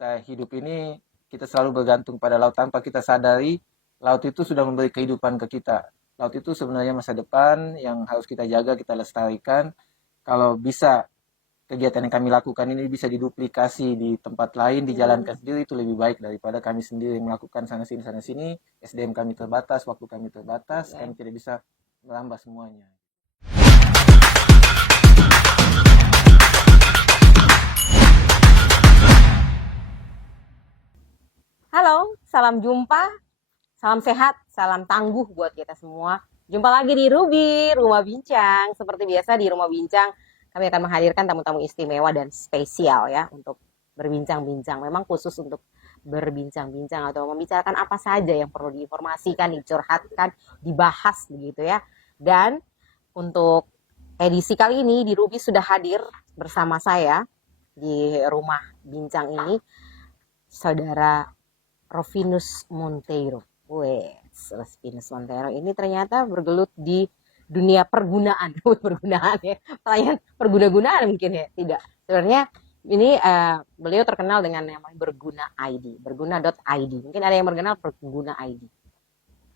kita hidup ini kita selalu bergantung pada laut tanpa kita sadari laut itu sudah memberi kehidupan ke kita. Laut itu sebenarnya masa depan yang harus kita jaga, kita lestarikan. Kalau bisa kegiatan yang kami lakukan ini bisa diduplikasi di tempat lain, dijalankan sendiri, itu lebih baik daripada kami sendiri melakukan sana sini. SDM kami terbatas, waktu kami terbatas, kami tidak bisa merambah semuanya. Halo, salam jumpa, salam sehat, salam tangguh buat kita semua. Jumpa lagi di Ruby, Rumah Bincang. Seperti biasa di Rumah Bincang, kami akan menghadirkan tamu-tamu istimewa dan spesial ya untuk berbincang-bincang. Memang khusus untuk berbincang-bincang atau membicarakan apa saja yang perlu diinformasikan, dicurhatkan, dibahas begitu ya. Dan untuk edisi kali ini di Ruby sudah hadir bersama saya di Rumah Bincang ini Saudara Rovinus Monteiro. Rovinus Monteiro ini ternyata bergelut di dunia pergunaan. Pergunaan ya. Pelayan perguna-gunaan mungkin ya. Tidak. Sebenarnya ini beliau terkenal dengan namanya Berguna ID. Berguna.id. Mungkin ada yang mengenal Berguna ID.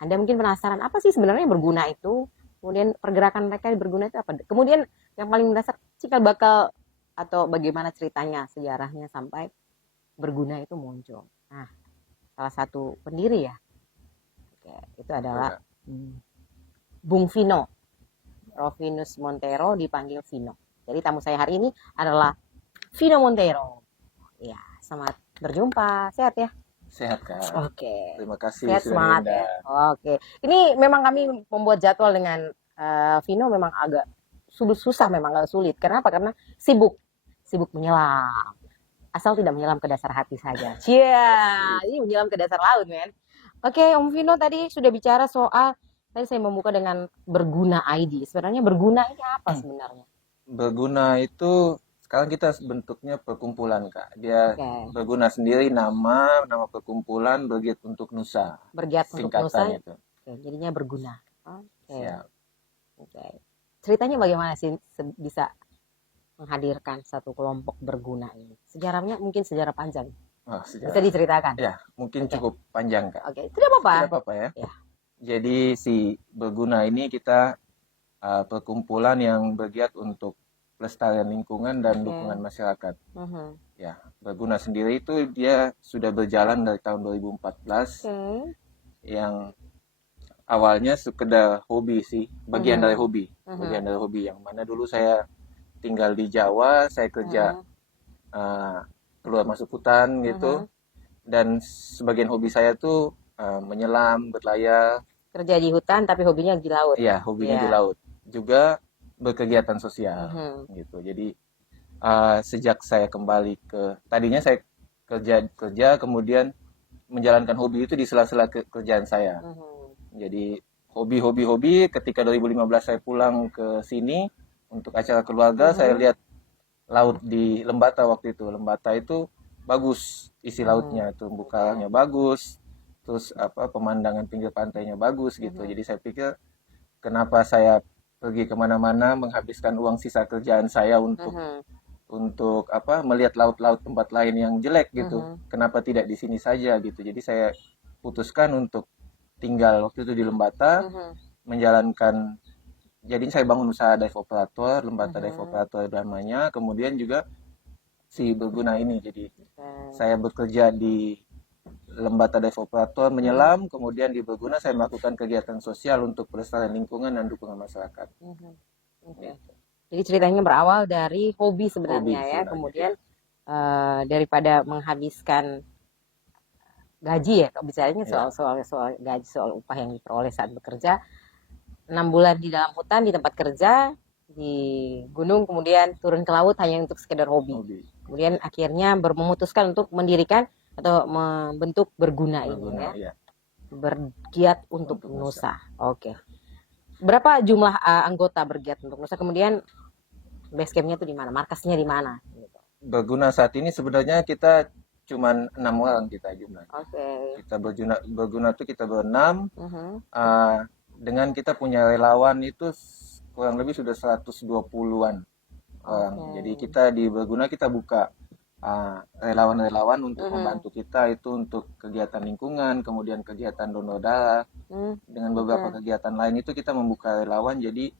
Anda mungkin penasaran apa sih sebenarnya Berguna itu? Kemudian pergerakan mereka di Berguna itu apa? Kemudian yang paling mendasar cikal bakal atau bagaimana ceritanya, sejarahnya sampai Berguna itu muncul. Nah, salah satu pendiri ya. Oke, itu adalah Bung Vino. Rovinus Monteiro dipanggil Vino. Jadi tamu saya hari ini adalah Vino Monteiro. Ya, selamat berjumpa. Sehat ya? Sehat Kak. Oke. Terima kasih. Sehat, semangat ya. Oke. Ini memang kami membuat jadwal dengan Vino memang agak susah, memang agak sulit. Kenapa? Karena sibuk menyelam. Asal tidak menyelam ke dasar hati saja. Ini menyelam ke dasar laut, men. Oke, Om Vino tadi sudah bicara soal, tadi saya membuka dengan Berguna ID. Sebenarnya Berguna ini apa sebenarnya? Berguna itu sekarang kita bentuknya perkumpulan Kak. Dia Berguna sendiri nama perkumpulan Bergiat untuk Nusa. Bergiat untuk Nusa. Itu. Oke, jadinya Berguna. Oke. Siap. Oke. Ceritanya bagaimana sih bisa menghadirkan satu kelompok berguna ini? Sejarahnya mungkin sejarah panjang. Sejarah. Bisa diceritakan? Ya, mungkin cukup panjang Kak. Oke, tidak apa-apa. Tidak apa-apa ya. Jadi si Berguna ini kita perkumpulan yang bergiat untuk pelestarian lingkungan dan dukungan masyarakat. Ya, Berguna sendiri itu dia sudah berjalan dari tahun 2014. Yang awalnya sekedar hobi sih, bagian dari hobi. Bagian dari hobi yang mana dulu saya tinggal di Jawa, saya kerja keluar masuk hutan gitu, dan sebagian hobi saya tuh menyelam, berlayar. Kerja di hutan tapi hobinya di laut. Iya, hobinya di laut. Juga berkegiatan sosial gitu. Jadi sejak saya kembali tadinya saya kerja kemudian menjalankan hobi itu di sela-sela kerjaan saya. Jadi hobi ketika 2015 saya pulang ke sini untuk acara keluarga, saya lihat laut di Lembata waktu itu. Lembata itu bagus isi lautnya, terumbu karangnya bagus, terus pemandangan pinggir pantainya bagus gitu. Jadi saya pikir kenapa saya pergi kemana-mana menghabiskan uang sisa kerjaan saya untuk melihat laut-laut tempat lain yang jelek gitu. Kenapa tidak di sini saja gitu. Jadi saya putuskan untuk tinggal waktu itu di Lembata, menjalankan. Jadi saya bangun usaha dive operator, Lembata Dive Operator namanya. Kemudian juga si Berguna ini. Jadi saya bekerja di Lembata Dive Operator menyelam, kemudian di Berguna saya melakukan kegiatan sosial untuk pelestarian lingkungan dan dukungan masyarakat. Jadi ceritanya berawal dari hobi sebenarnya. Kemudian daripada menghabiskan gaji ya, kalau bicaranya soal gaji, soal upah yang diperoleh saat bekerja, 6 bulan di dalam hutan di tempat kerja di gunung, kemudian turun ke laut hanya untuk sekedar hobi. Kemudian akhirnya memutuskan untuk mendirikan atau membentuk Berguna ini ya. Bergiat untuk Nusa. Oke. Berapa jumlah anggota Bergiat untuk Nusa? Kemudian base campnya itu di mana? Markasnya di mana? Berguna saat ini sebenarnya kita cuman 6 orang kita jumlahnya. Kita Berguna itu kita berenam. Dengan kita punya relawan itu kurang lebih sudah 120-an orang. Jadi kita di Berguna kita buka relawan-relawan untuk Mhm. membantu kita itu untuk kegiatan lingkungan, kemudian kegiatan donor darah, dengan beberapa Oke. kegiatan lain itu kita membuka relawan. Jadi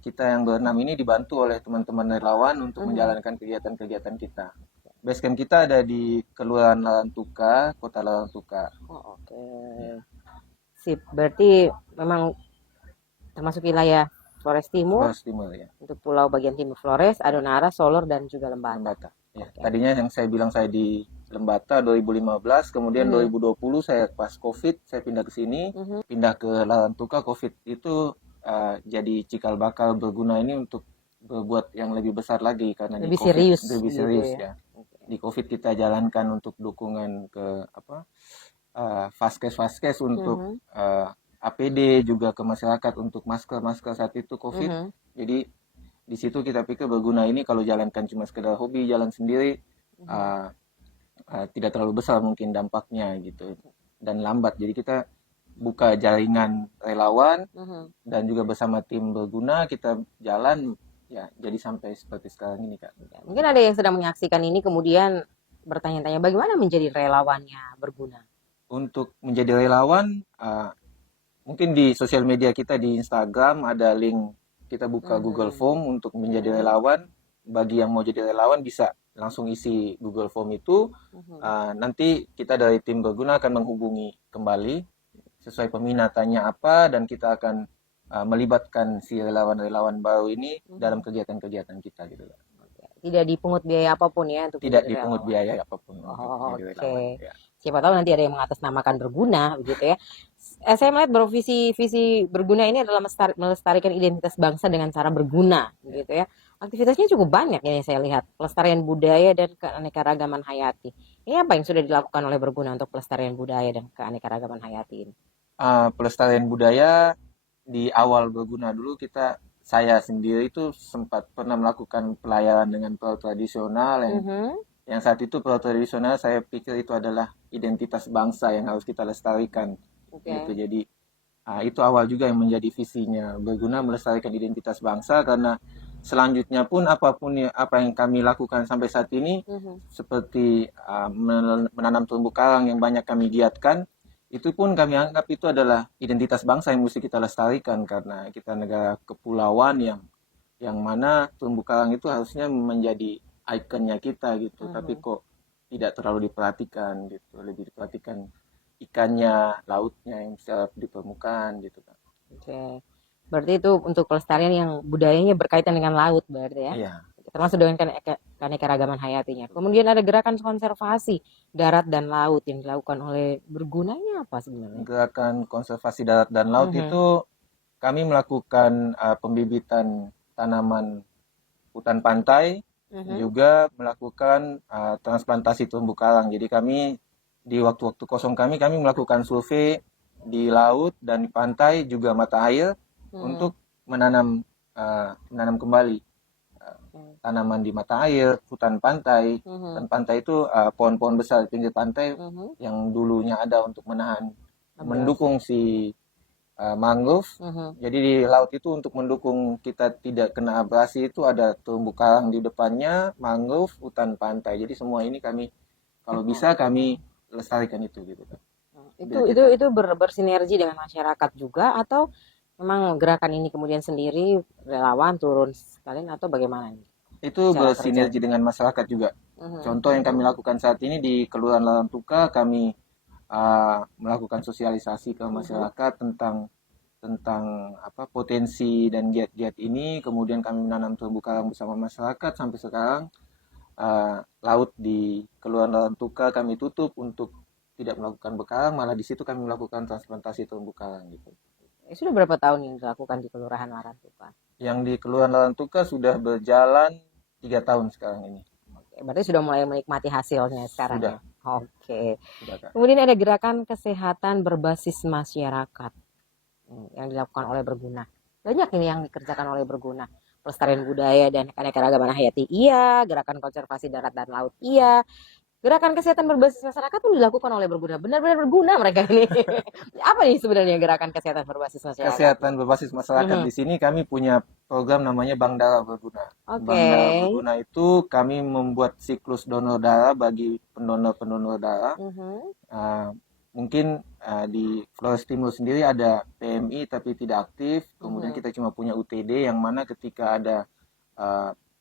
kita yang berenam ini dibantu oleh teman-teman relawan untuk menjalankan kegiatan-kegiatan kita. Basecamp kita ada di Kelurahan Larantuka, Kota Larantuka. Oh, oke. Sip. Berarti memang termasuk wilayah Flores Timur. Flores Timur ya. Untuk pulau bagian timur Flores, Adonara, Solor, dan juga Lembata. Lembata. Ya. Oke. Tadinya yang saya bilang saya di Lembata 2015, kemudian 2020 saya pas COVID saya pindah ke sini, pindah ke Larantuka. COVID itu jadi cikal bakal berguna ini untuk berbuat yang lebih besar lagi karena Lebih di COVID serius lebih gitu serius ya. ya. Di COVID kita jalankan untuk dukungan ke vaskes untuk APD, juga ke masyarakat untuk masker saat itu COVID. Jadi di situ kita pikir berguna ini kalau jalankan cuma sekedar hobi, jalan sendiri, tidak terlalu besar mungkin dampaknya gitu, dan lambat. Jadi kita buka jaringan relawan dan juga bersama tim berguna kita jalan ya, jadi sampai seperti sekarang ini Kak. Mungkin ada yang sedang menyaksikan ini kemudian bertanya-tanya bagaimana menjadi relawannya berguna. Untuk menjadi relawan, mungkin di sosial media kita di Instagram ada link, kita buka Google Form untuk menjadi relawan. Bagi yang mau jadi relawan bisa langsung isi Google Form itu. Nanti kita dari tim berguna akan menghubungi kembali sesuai peminatannya apa, dan kita akan melibatkan si relawan-relawan baru ini dalam kegiatan-kegiatan kita gitu. Tidak dipungut biaya apapun ya untuk Tidak menjadi dipungut relawan. biaya apapun untuk menjadi Oke. relawan. Ya. Siapa tahu nanti ada yang mengatasnamakan berguna begitu ya. Saya melihat bahwa visi berguna ini adalah melestarikan identitas bangsa dengan cara berguna gitu ya. Aktivitasnya cukup banyak ini saya lihat. Pelestarian budaya dan keanekaragaman hayati. Ini apa yang sudah dilakukan oleh berguna untuk pelestarian budaya dan keanekaragaman hayati ini? Pelestarian budaya di awal berguna dulu saya sendiri itu sempat pernah melakukan pelayaran dengan perahu tradisional yang saat itu perahu tradisional saya pikir itu adalah identitas bangsa yang harus kita lestarikan. Gitu. Jadi itu awal juga yang menjadi visinya berguna, melestarikan identitas bangsa, karena selanjutnya pun apapun apa yang kami lakukan sampai saat ini, seperti menanam terumbu karang yang banyak kami giatkan, itu pun kami anggap itu adalah identitas bangsa yang mesti kita lestarikan, karena kita negara kepulauan yang mana terumbu karang itu harusnya menjadi ikonnya kita gitu. Tapi kok tidak terlalu diperhatikan gitu, lebih diperhatikan ikannya, lautnya yang bisa di permukaan gitu kan. Oke. Berarti itu untuk pelestarian yang budayanya berkaitan dengan laut berarti ya? Iya. Termasuk dengan keanekaragaman hayatinya. Kemudian ada gerakan konservasi darat dan laut yang dilakukan oleh bergunanya apa sebenarnya? Gerakan konservasi darat dan laut itu kami melakukan pembibitan tanaman hutan pantai, juga melakukan transplantasi terumbu karang. Jadi kami di waktu-waktu kosong kami melakukan survei di laut dan di pantai juga mata air untuk menanam kembali tanaman di mata air, hutan pantai. Hutan pantai itu pohon-pohon besar di pinggir pantai yang dulunya ada untuk mendukung si mangrove. Jadi di laut itu untuk mendukung kita tidak kena abrasi itu ada terumbu karang di depannya, mangrove, hutan pantai. Jadi semua ini kalau bisa kami lestarikan itu gitu kan. Itu bersinergi dengan masyarakat juga, atau memang gerakan ini kemudian sendiri relawan turun sekalian, atau bagaimana ini? Itu bersinergi dengan masyarakat juga. Contoh yang kami lakukan saat ini di Kelurahan Larantuka, kami melakukan sosialisasi ke masyarakat tentang potensi dan giat-giat ini. Kemudian kami menanam terumbu karang bersama masyarakat. Sampai sekarang laut di Kelurahan Larantuka kami tutup untuk tidak melakukan bekarang, malah di situ kami melakukan transplantasi terumbu karang gitu. Sudah berapa tahun yang dilakukan di Kelurahan Larantuka? Yang di Kelurahan Larantuka sudah berjalan 3 tahun sekarang ini. Oke, berarti sudah mulai menikmati hasilnya sekarang. Sudah. Ya? Oke. Kemudian ada gerakan kesehatan berbasis masyarakat yang dilakukan oleh berguna. Banyak ini yang dikerjakan oleh berguna. Pelestarian budaya dan keanekaragaman hayati iya, gerakan konservasi darat dan laut iya. Gerakan kesehatan berbasis masyarakat pun dilakukan oleh berguna. Benar-benar berguna mereka ini. Apa nih sebenarnya gerakan kesehatan berbasis masyarakat? Kesehatan berbasis masyarakat di sini kami punya program namanya Bank Darah Berguna. Oke. Bank Darah Berguna itu kami membuat siklus donor darah bagi pendonor-pendonor darah. Mungkin di Flores Timur sendiri ada PMI tapi tidak aktif. Kemudian kita cuma punya UTD yang mana ketika ada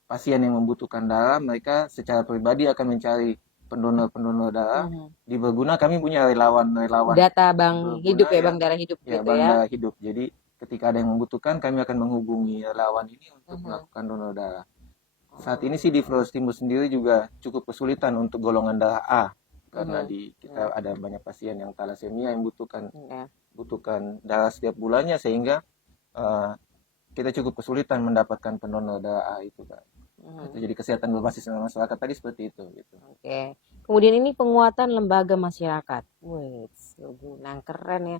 pasien yang membutuhkan darah, mereka secara pribadi akan mencari pendonor-pendonor darah. Di Berguna kami punya relawan-relawan. Data bank hidup ya, bank darah hidup ya, gitu bank ya. darah hidup. Jadi ketika ada yang membutuhkan, kami akan menghubungi relawan ini untuk melakukan donor darah. Saat ini sih di Flores Timur sendiri juga cukup kesulitan untuk golongan darah A karena di kita ada banyak pasien yang thalassemia yang butuhkan darah setiap bulannya, sehingga kita cukup kesulitan mendapatkan pendonor darah A itu, Kak. Itu jadi kesehatan berbasis masyarakat tadi seperti itu gitu. Oke. Kemudian ini penguatan lembaga masyarakat. Wih, yang keren ya.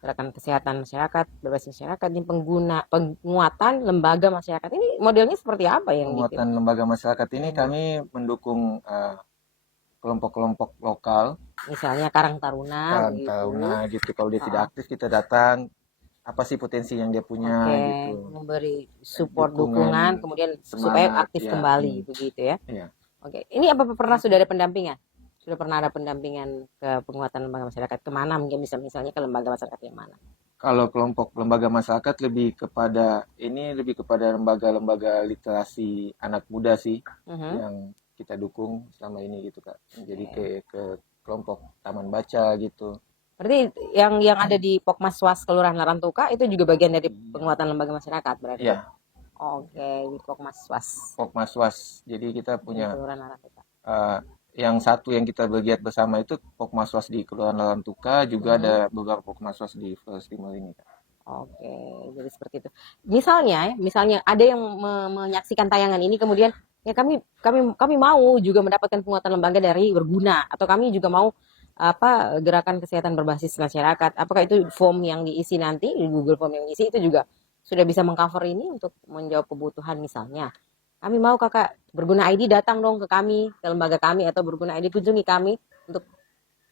Gerakan kesehatan masyarakat, berbasis masyarakat, ini penguatan lembaga masyarakat. Ini modelnya seperti apa yang penguatan lembaga masyarakat ini kami mendukung kelompok-kelompok lokal. Misalnya Karang Taruna gitu. Kalau dia tidak aktif, kita datang, apa sih potensi yang dia punya gitu. Memberi support, dukungan, kemudian semangat, supaya aktif kembali begitu ya. Oke. Ini apa pernah sudah ada pendampingan? Sudah pernah ada pendampingan ke penguatan lembaga masyarakat kemana? Mungkin misalnya ke lembaga masyarakat yang mana? Kalau kelompok lembaga masyarakat lebih kepada lembaga-lembaga literasi anak muda sih yang kita dukung selama ini gitu, Kak. Jadi ke kelompok taman baca gitu. Berarti yang ada di Pokmaswas Kelurahan Larantuka itu juga bagian dari penguatan lembaga masyarakat berarti? Iya. Oke, di Pokmaswas. Pokmaswas. Jadi kita punya Kelurahan Larantuka. Yang satu yang kita bergiat bersama itu Pokmaswas di Kelurahan Larantuka, juga ada beberapa Pokmaswas di Flores Timur ini, Kak. Oke, jadi seperti itu. Misalnya ada yang menyaksikan tayangan ini kemudian ya kami mau juga mendapatkan penguatan lembaga dari Berguna, atau kami juga mau gerakan kesehatan berbasis masyarakat. Apakah itu form yang diisi nanti di Google Form yang diisi itu juga sudah bisa mengcover ini untuk menjawab kebutuhan? Misalnya kami mau Kakak Berguna ID datang dong ke kami, ke lembaga kami, atau Berguna ID kunjungi kami untuk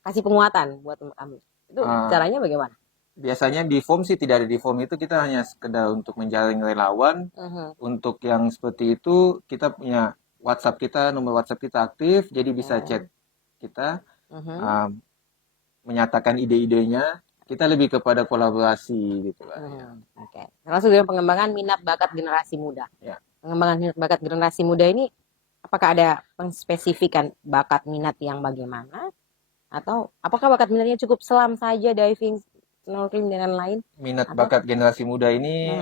kasih penguatan buat kami. Itu caranya bagaimana? Biasanya di form sih tidak ada. Di form itu kita hanya sekedar untuk menjaring relawan. Untuk yang seperti itu kita punya WhatsApp kita, nomor WhatsApp kita aktif, jadi bisa chat kita, menyatakan ide-idenya. Kita lebih kepada kolaborasi gitu kan. Oke. Termasuk dengan pengembangan minat bakat generasi muda. Ya. Pengembangan minat bakat generasi muda ini apakah ada pengspesifikan bakat minat yang bagaimana? Atau apakah bakat minatnya cukup selam saja, diving, snorkeling dan lain-lain? Minat bakat generasi muda ini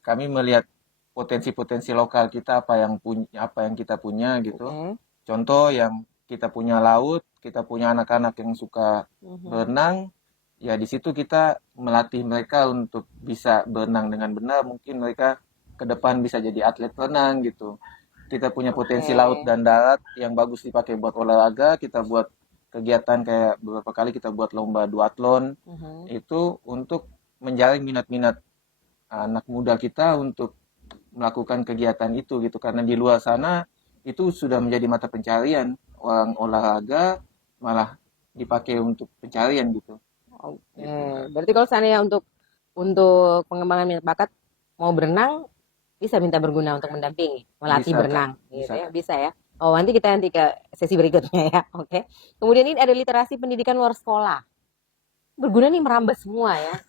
kami melihat potensi-potensi lokal kita, apa yang kita punya gitu. Contoh yang kita punya laut, kita punya anak-anak yang suka berenang, ya di situ kita melatih mereka untuk bisa berenang dengan benar. Mungkin mereka ke depan bisa jadi atlet renang gitu. Kita punya potensi laut dan darat yang bagus dipakai buat olahraga. Kita buat kegiatan kayak beberapa kali kita buat lomba duathlon. Itu untuk menjaring minat-minat anak muda kita untuk melakukan kegiatan itu gitu. Karena di luar sana itu sudah menjadi mata pencarian. Orang olahraga malah dipakai untuk pencarian gitu. Oke. Berarti kalau seandainya untuk pengembangan minat bakat mau berenang, bisa minta Berguna untuk mendampingi, melatih berenang gitu ya. Bisa ya. Oh, nanti ke sesi berikutnya ya. Oke. Kemudian ini ada literasi pendidikan luar sekolah. Berguna nih merambah semua ya.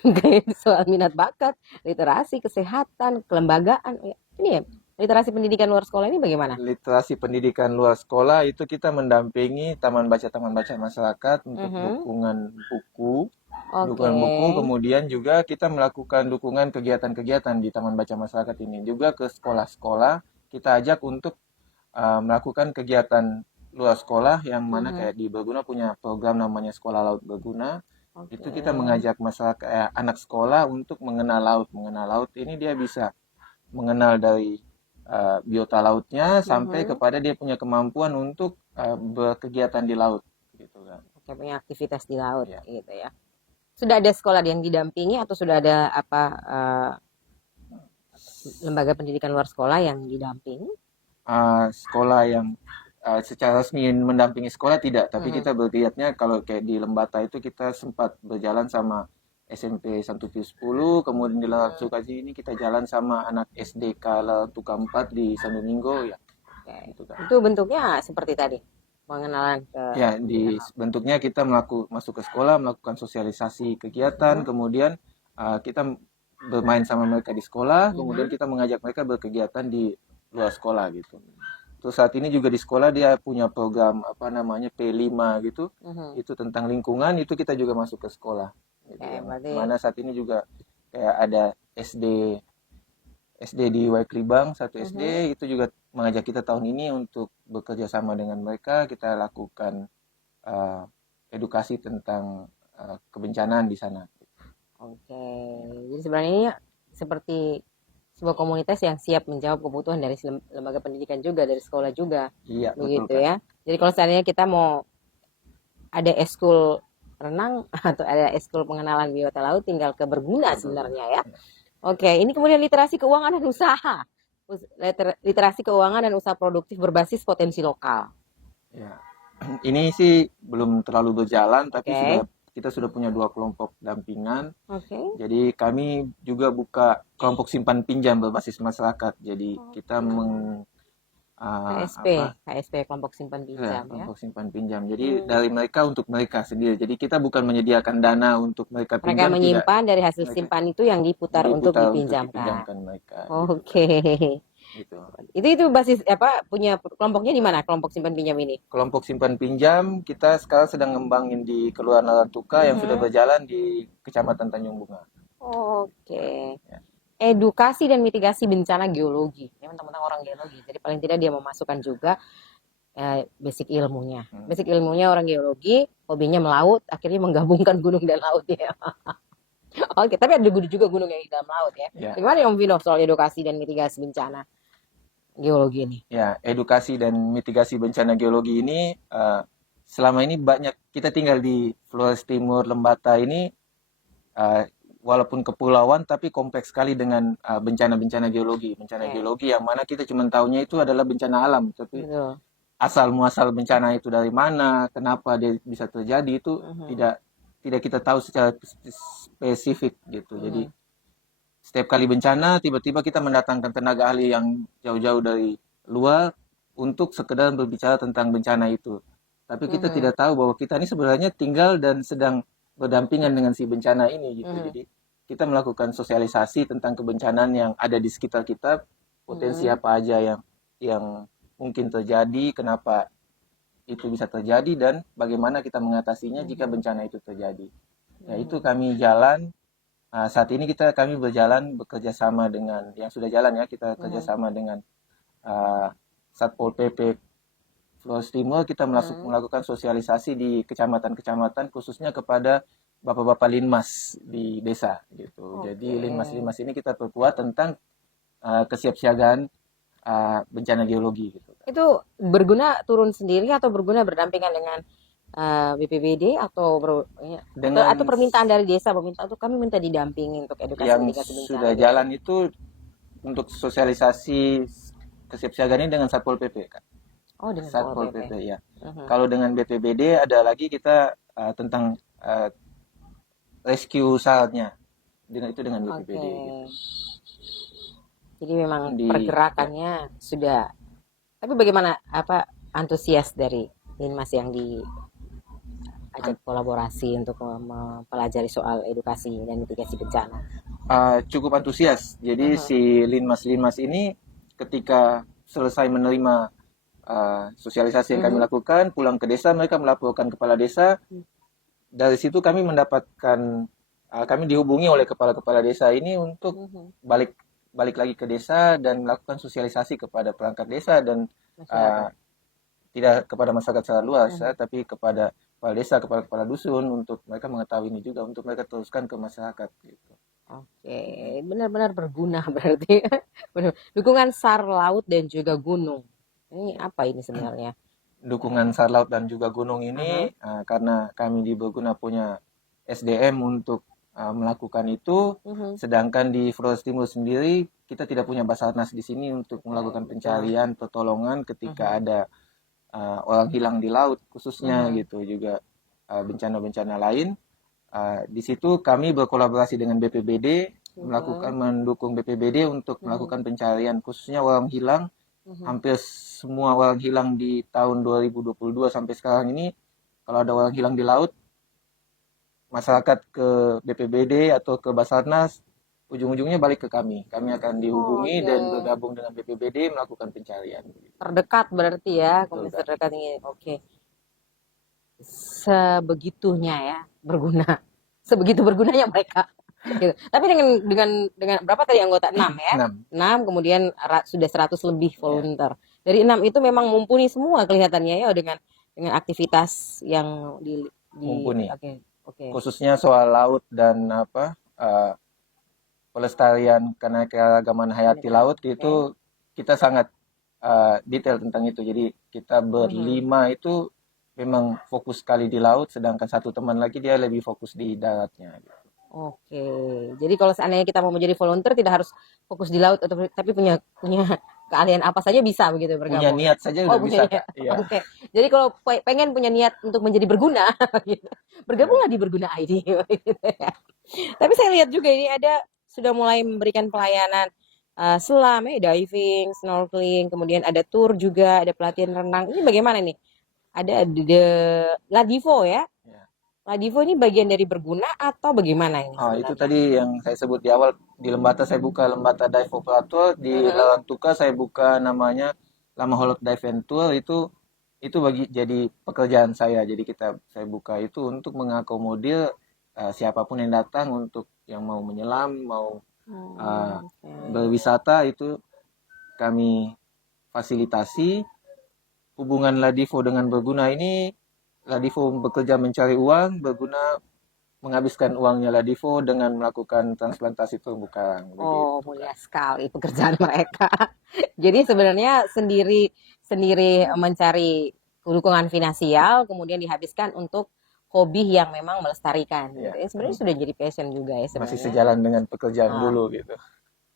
Kayak soal minat bakat, literasi, kesehatan, kelembagaan. Ini ya, literasi pendidikan luar sekolah ini bagaimana? Literasi pendidikan luar sekolah itu kita mendampingi taman baca masyarakat untuk dukungan buku. Kemudian juga kita melakukan dukungan kegiatan-kegiatan di taman baca masyarakat ini. Juga ke sekolah-sekolah kita ajak untuk melakukan kegiatan luar sekolah, yang mana kayak di Berguna punya program namanya Sekolah Laut Berguna. Itu kita mengajak masyarakat, anak sekolah untuk mengenal laut. Mengenal laut ini dia bisa mengenal dari biota lautnya sampai kepada dia punya kemampuan untuk berkegiatan di laut gitu kan. Punya aktivitas di laut gitu ya. Sudah ada sekolah yang didampingi atau sudah ada lembaga pendidikan luar sekolah yang didampingi? Sekolah yang secara resmi mendampingi sekolah tidak, tapi kita bergiatnya kalau kayak di Lembata itu kita sempat berjalan sama SMP Santo Pius 10, kemudian di Laut Sukasi ini kita jalan sama anak SDK Laut 4 di San Domingo ya. Oke. Gitu kan. Itu bentuknya seperti tadi, pengenalan ke Ya, di bentuknya kita masuk ke sekolah, melakukan sosialisasi kegiatan, kemudian kita bermain sama mereka di sekolah, kemudian kita mengajak mereka berkegiatan di luar sekolah gitu. Terus saat ini juga di sekolah dia punya program apa namanya P5 gitu, itu tentang lingkungan, itu kita juga masuk ke sekolah. Gitu Oke, kan. berarti Mana saat ini juga kayak ada SD di Waiklibang, satu SD itu juga mengajak kita tahun ini untuk bekerja sama dengan mereka, kita lakukan edukasi tentang kebencanaan di sana. oke. Jadi sebenarnya ini seperti sebuah komunitas yang siap menjawab kebutuhan dari lembaga pendidikan juga, dari sekolah juga. Iya, Begitu betul kan. ya. Jadi kalau seandainya kita mau ada eskul renang atau ada eskul pengenalan biota laut, tinggal ke berguna sebenarnya ya. Oke, ini kemudian literasi keuangan dan usaha. Literasi keuangan dan usaha produktif berbasis potensi lokal. Ya. Ini sih belum terlalu berjalan, tapi Oke. kita sudah punya 2 kelompok dampingan. Oke. Jadi kami juga buka kelompok simpan pinjam berbasis masyarakat. Jadi kita KSP kelompok simpan pinjam ya. kelompok simpan pinjam. Jadi dari mereka untuk mereka sendiri. Jadi kita bukan menyediakan dana untuk mereka Mereka pinjam, menyimpan dari hasil Mereka simpan itu yang diputar untuk dipinjamkan. mereka. Oke. Gitu. Itu basis apa punya kelompoknya di mana kelompok simpan pinjam ini? Kelompok simpan pinjam kita sekarang sedang ngembangin di Kelurahan Larantuka yang sudah berjalan di Kecamatan Tanjung Bunga. Oke. Edukasi dan mitigasi bencana geologi. Ini teman-teman orang geologi. Jadi paling tidak dia memasukkan juga basic ilmunya. Basic ilmunya orang geologi, hobinya melaut, akhirnya menggabungkan gunung dan laut ya. Oke, tapi ada juga gunung yang di dalam laut ya. Bagaimana Om Vino soal edukasi dan mitigasi bencana geologi ini? Ya, edukasi dan mitigasi bencana geologi ini selama ini banyak kita tinggal di Flores Timur Lembata ini walaupun kepulauan tapi kompleks sekali dengan bencana-bencana geologi, geologi yang mana kita cuma tahunya itu adalah bencana alam, tapi asal muasal bencana itu dari mana, kenapa dia bisa terjadi itu tidak kita tahu secara spesifik gitu. Jadi setiap kali bencana tiba-tiba kita mendatangkan tenaga ahli yang jauh-jauh dari luar untuk sekedar berbicara tentang bencana itu. Tapi kita tidak tahu bahwa kita ini sebenarnya tinggal dan sedang berdampingan dengan si bencana ini gitu. Jadi kita melakukan sosialisasi tentang kebencanaan yang ada di sekitar kita, potensi apa aja yang mungkin terjadi, kenapa itu bisa terjadi dan bagaimana kita mengatasinya jika bencana itu terjadi. Ya itu kami jalan. Saat ini kami bekerja sama dengan yang sudah jalan ya, kita kerjasama dengan Satpol PP Flores Timur, kita melakukan sosialisasi di kecamatan-kecamatan khususnya kepada bapak-bapak linmas di desa gitu. Jadi linmas ini kita perkuat tentang kesiapsiagaan bencana geologi gitu. Itu berguna turun sendiri atau berguna berdampingan dengan BPBD atau permintaan dari desa meminta untuk kami minta didampingi untuk edukasi mitigasi bencana. Yang sudah jalan itu untuk sosialisasi kesiapsiagaan ini dengan Satpol PP kan. Oh, dengan Satpol PP ya. Kalau dengan BPBD ada lagi kita tentang rescue saatnya dengan BPBD. Gitu. Jadi memang pergerakannya sudah. Tapi bagaimana antusias dari Linmas yang diajak kolaborasi untuk mempelajari soal edukasi dan mitigasi bencana? Cukup antusias. Jadi si Linmas ini ketika selesai menerima sosialisasi yang kami lakukan, pulang ke desa, mereka melaporkan kepala desa. Dari situ kami mendapatkan, kami dihubungi oleh kepala-kepala desa ini untuk balik lagi ke desa dan melakukan sosialisasi kepada perangkat desa dan tidak kepada masyarakat secara luas, tapi kepada kepala desa, kepala dusun untuk mereka mengetahui ini juga untuk mereka teruskan ke masyarakat. Gitu. Oke, benar-benar berguna berarti. Dukungan SAR laut dan juga gunung. Ini apa ini sebenarnya? Dukungan SAR laut dan juga gunung ini karena kami di Berguna punya SDM untuk melakukan itu, sedangkan di Flores Timur sendiri kita tidak punya Basarnas di sini untuk melakukan pencarian, pertolongan ketika ada orang hilang di laut khususnya gitu, juga bencana-bencana lain. Di situ kami berkolaborasi dengan BPBD, mendukung BPBD untuk melakukan pencarian khususnya orang hilang. Hampir semua orang hilang di tahun 2022 sampai sekarang ini, kalau ada orang hilang di laut, masyarakat ke BPBD atau ke Basarnas, ujung-ujungnya balik ke kami. Kami akan dihubungi dan bergabung dengan BPBD melakukan pencarian. Terdekat berarti ya, komisi terdekat ini. Oke. Sebegitunya ya berguna. Sebegitu bergunanya mereka. Gitu. Tapi dengan berapa tadi anggota? 6 ya? 6 kemudian sudah 100 lebih volunteer. Dari 6 itu memang mumpuni semua kelihatannya ya dengan aktivitas yang mumpuni. Oke. Khususnya soal laut dan pelestarian keanekaragaman hayati laut itu kita sangat detail tentang itu. Jadi kita berlima itu memang fokus sekali di laut, sedangkan satu teman lagi dia lebih fokus di daratnya. Oke, jadi kalau seandainya kita mau menjadi volunteer tidak harus fokus di laut, tapi punya keahlian apa saja bisa begitu bergabung. Punya niat saja udah bisa. Ya. Oke, jadi kalau pengen punya niat untuk menjadi berguna, gitu, bergabunglah di Berguna ID. Gitu ya. Tapi saya lihat juga ini sudah mulai memberikan pelayanan selam, diving, snorkeling, kemudian ada tour juga, ada pelatihan renang. Ini bagaimana nih? Ada Ladivo ya? Ladivo ini bagian dari Berguna atau bagaimana ini? Itu tadi yang saya sebut di awal. Di Lembata saya buka Lembata Dive Operator, di Larantuka saya buka namanya Lama Holot Dive and Tour. Itu jadi pekerjaan saya. Jadi saya buka itu untuk mengakomodir siapapun yang datang, untuk yang mau menyelam, mau berwisata, itu kami fasilitasi. Hubungan Ladivo dengan Berguna ini, Ladivo bekerja mencari uang, Berguna menghabiskan uangnya Ladivo dengan melakukan transplantasi terumbu karang. Mulia sekali pekerjaan mereka. Jadi sebenarnya sendiri mencari dukungan finansial, kemudian dihabiskan untuk hobi yang memang melestarikan. Ya. Sebenarnya sudah jadi passion juga ya sebenarnya. Masih sejalan dengan pekerjaan dulu gitu.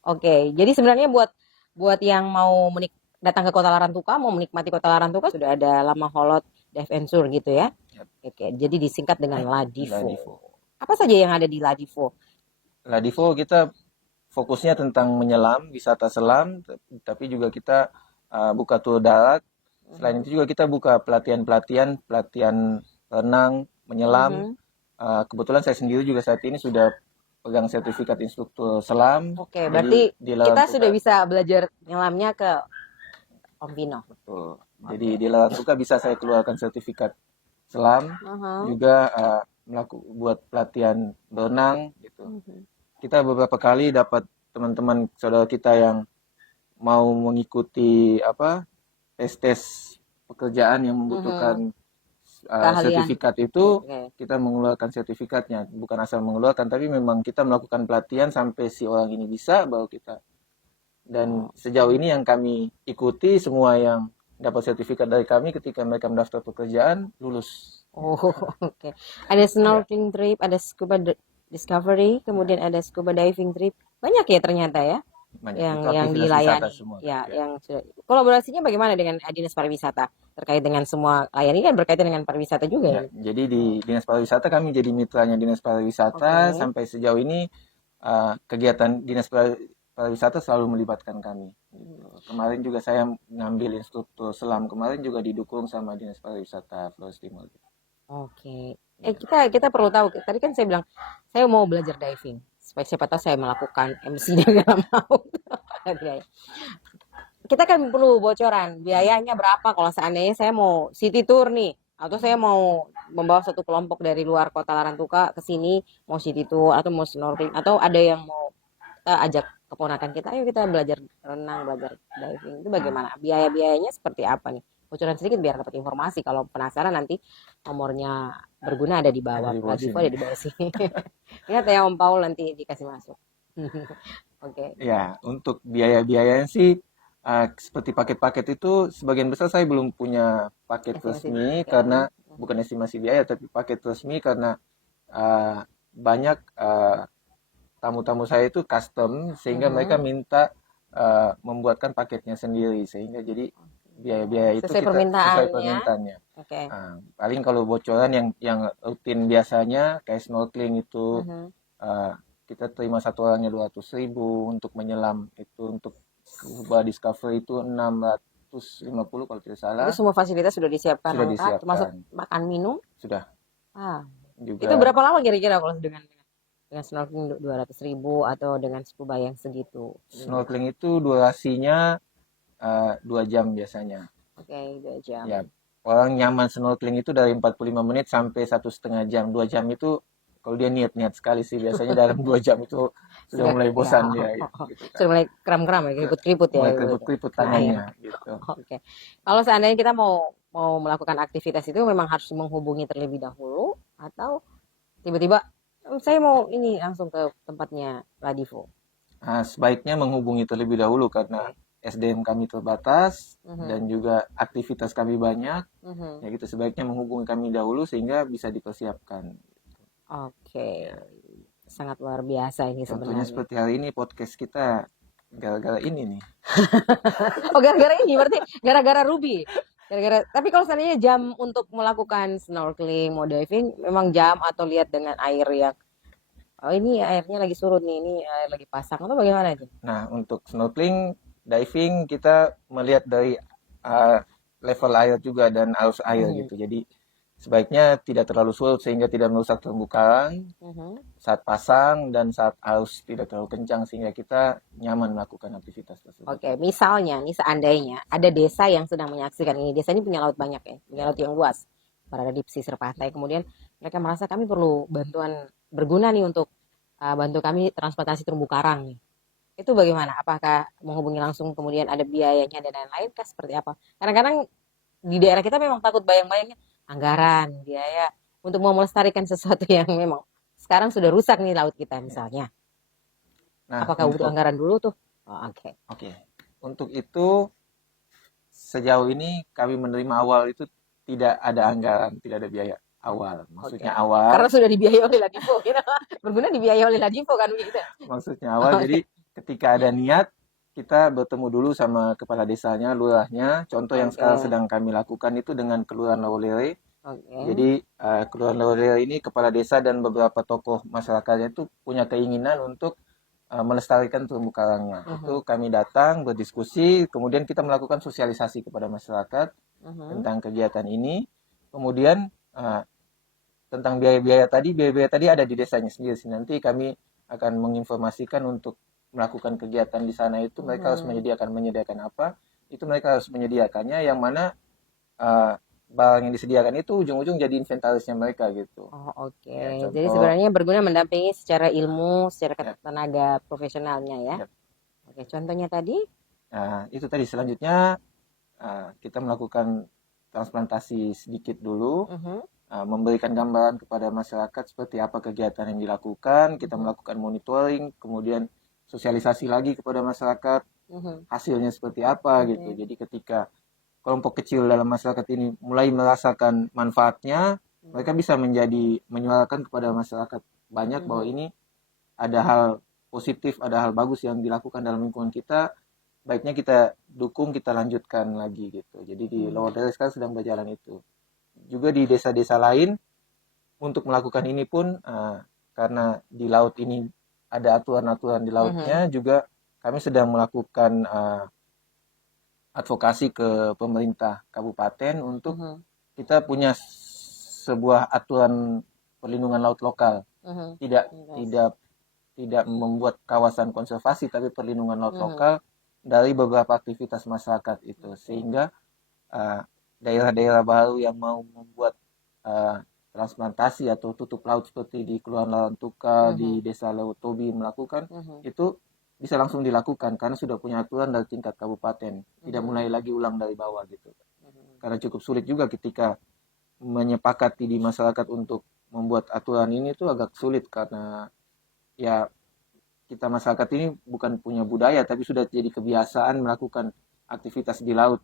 Oke, jadi sebenarnya buat yang mau datang ke Kota Larantuka, mau menikmati Kota Larantuka, sudah ada Lama Holot Dive and Tour gitu ya. Oke, jadi disingkat dengan Ladivo. Apa saja yang ada di Ladivo? Ladivo kita fokusnya tentang menyelam, wisata selam, tapi juga kita buka tur darat. Selain itu juga kita buka pelatihan renang, menyelam. Kebetulan saya sendiri juga saat ini sudah pegang sertifikat instruktur selam. Oke, berarti kita sudah bisa belajar nyelamnya ke Om Pino. Betul. Jadi di Larantuka bisa saya keluarkan sertifikat selam, juga buat pelatihan berenang gitu. Kita beberapa kali dapat teman-teman saudara kita yang mau mengikuti tes pekerjaan yang membutuhkan sertifikat itu, kita mengeluarkan sertifikatnya. Bukan asal mengeluarkan, tapi memang kita melakukan pelatihan sampai si orang ini bisa, baru kita. Dan sejauh ini yang kami ikuti, semua yang dapat sertifikat dari kami ketika mereka mendaftar pekerjaan, lulus. Oke. Ada snorkeling trip, ada scuba discovery, kemudian ada scuba diving trip. Banyak ya ternyata ya. Banyak. Yang dilayani. Yang sudah. Kolaborasinya bagaimana dengan Dinas Pariwisata terkait dengan semua layanan? Ini kan berkaitan dengan pariwisata juga ya. Jadi di Dinas Pariwisata kami jadi mitranya Dinas Pariwisata. Sampai sejauh ini kegiatan Dinas Pariwisata selalu melibatkan kami. Kemarin juga saya ngambil instruktur selam, kemarin juga didukung sama Dinas Pariwisata Flores Timur. Oke. Kita perlu tahu. Tadi kan saya bilang saya mau belajar diving. Supaya siapa tahu saya melakukan MC di dalam laut. Kita kan perlu bocoran. Biayanya berapa kalau seandainya saya mau city tour nih, atau saya mau membawa satu kelompok dari luar Kota Larantuka ke sini, mau city tour atau mau snorkeling, atau ada yang mau kita ajak keponakan kita, ayo kita belajar renang, belajar diving. Itu bagaimana? Biayanya seperti apa nih? Bocoran sedikit biar dapat informasi. Kalau penasaran nanti nomornya Berguna ada di bawah, Ladivo ada di bawah sini. Ingat ya Om Paul, nanti dikasih masuk. Oke. Ya, untuk biaya-biayanya sih seperti paket-paket itu sebagian besar saya belum punya paket resmi, karena bukan estimasi biaya tapi paket resmi, karena banyak tamu-tamu saya itu custom, sehingga mereka minta membuatkan paketnya sendiri, sehingga jadi biaya-biaya itu Sesuai kita sesuai permintaannya. permintaannya. Oke. Paling kalau bocoran yang rutin biasanya kayak snorkeling itu Mhm. kita terima satu orangnya 200.000, untuk menyelam itu untuk scuba discovery itu 650 kalau tidak Itu salah, semua fasilitas sudah disiapkan sudah lengkap, termasuk disiapkan. makan minum. Sudah Itu juga. berapa lama kira-kira kalau dengan snorkeling 200.000 atau dengan scuba yang segitu? Snorkeling itu durasinya 2 jam biasanya. Oke, 2 jam. Ya, orang nyaman snorkeling itu dari 45 menit sampai 1,5 jam. 2 jam itu kalau dia niat-niat sekali sih, biasanya dalam 2 jam itu sudah mulai bosan dia gitu kan. Sudah mulai kram-kram ya, keriput-keriput ya. Mulai keriput-keriput tangannya gitu. Oke. Kalau seandainya kita mau melakukan aktivitas itu memang harus menghubungi terlebih dahulu atau tiba-tiba saya mau ini langsung ke tempatnya Ladivo. Sebaiknya menghubungi terlebih dahulu karena SDM kami terbatas dan juga aktivitas kami banyak. Ya gitu, sebaiknya menghubungi kami dahulu sehingga bisa dipersiapkan. Oke. Sangat luar biasa ini Contohnya sebenarnya. seperti hari ini podcast kita gara-gara ini nih. Oh, gara-gara ini berarti gara-gara Ruby. Tapi kalau seandainya jam untuk melakukan snorkeling, mau diving, memang jam atau lihat dengan air yang oh ini airnya lagi surut nih, ini air lagi pasang atau bagaimana itu? Nah, untuk snorkeling, diving kita melihat dari level air juga dan arus air gitu. Jadi sebaiknya tidak terlalu surut sehingga tidak merusak terumbu karang saat pasang, dan saat arus tidak terlalu kencang sehingga kita nyaman melakukan aktivitas tersebut. Oke, misalnya nih seandainya ada desa yang sedang menyaksikan ini, desa ini punya laut banyak ya, punya laut yang luas, berada di pesisir pantai, kemudian mereka merasa kami perlu bantuan berguna nih untuk bantu kami transportasi terumbu karang nih. Itu bagaimana? Apakah menghubungi langsung kemudian ada biayanya dan lain-lain kah seperti apa? Kadang-kadang di daerah kita memang takut bayang-bayangnya anggaran, biaya untuk mau melestarikan sesuatu yang memang sekarang sudah rusak nih laut kita misalnya. Nah, apakah butuh anggaran dulu tuh? Oke. Untuk itu sejauh ini kami menerima awal itu tidak ada anggaran, tidak ada biaya awal. Maksudnya awal. Karena sudah dibiayai oleh Ladivo, gitu. Berguna dibiayai oleh Ladivo kan begitu. Maksudnya awal, jadi ketika ada niat kita bertemu dulu sama kepala desanya, lurahnya. Contoh yang sekarang sedang kami lakukan itu dengan Kelurahan Lawolere. Jadi Kelurahan Lawolere ini kepala desa dan beberapa tokoh masyarakatnya itu punya keinginan untuk melestarikan terumbu karangnya. Itu kami datang berdiskusi, kemudian kita melakukan sosialisasi kepada masyarakat tentang kegiatan ini. Kemudian tentang biaya-biaya tadi ada di desanya sendiri. Nanti kami akan menginformasikan untuk melakukan kegiatan di sana itu mereka harus menyediakan apa, itu mereka harus menyediakannya, yang mana barang yang disediakan itu ujung-ujung jadi inventarisnya mereka gitu. Ya, jadi sebenarnya berguna mendampingi secara ilmu, secara tenaga profesionalnya ya. Oke, contohnya tadi? Itu tadi, selanjutnya kita melakukan transplantasi sedikit dulu, memberikan gambaran kepada masyarakat seperti apa kegiatan yang dilakukan, kita melakukan monitoring, kemudian sosialisasi lagi kepada masyarakat, hasilnya seperti apa gitu. Jadi ketika kelompok kecil dalam masyarakat ini mulai merasakan manfaatnya, mereka bisa menyuarakan kepada masyarakat banyak bahwa ini ada hal positif, ada hal bagus yang dilakukan dalam lingkungan kita, baiknya kita dukung, kita lanjutkan lagi gitu. Jadi di Lawolere sekarang sedang berjalan itu. Juga di desa-desa lain untuk melakukan ini pun karena di laut ini ada aturan-aturan di lautnya, juga kami sedang melakukan advokasi ke pemerintah kabupaten untuk kita punya sebuah aturan perlindungan laut lokal. Tidak membuat kawasan konservasi, tapi perlindungan laut lokal dari beberapa aktivitas masyarakat itu, sehingga daerah-daerah baru yang mau membuat transplantasi atau tutup laut seperti di Kelurahan Larantuka, di Desa Lewotobi melakukan itu bisa langsung dilakukan karena sudah punya aturan dari tingkat kabupaten, tidak mulai lagi ulang dari bawah gitu. Karena cukup sulit juga ketika menyepakati di masyarakat untuk membuat aturan ini tuh agak sulit, karena ya kita masyarakat ini bukan punya budaya tapi sudah jadi kebiasaan melakukan aktivitas di laut.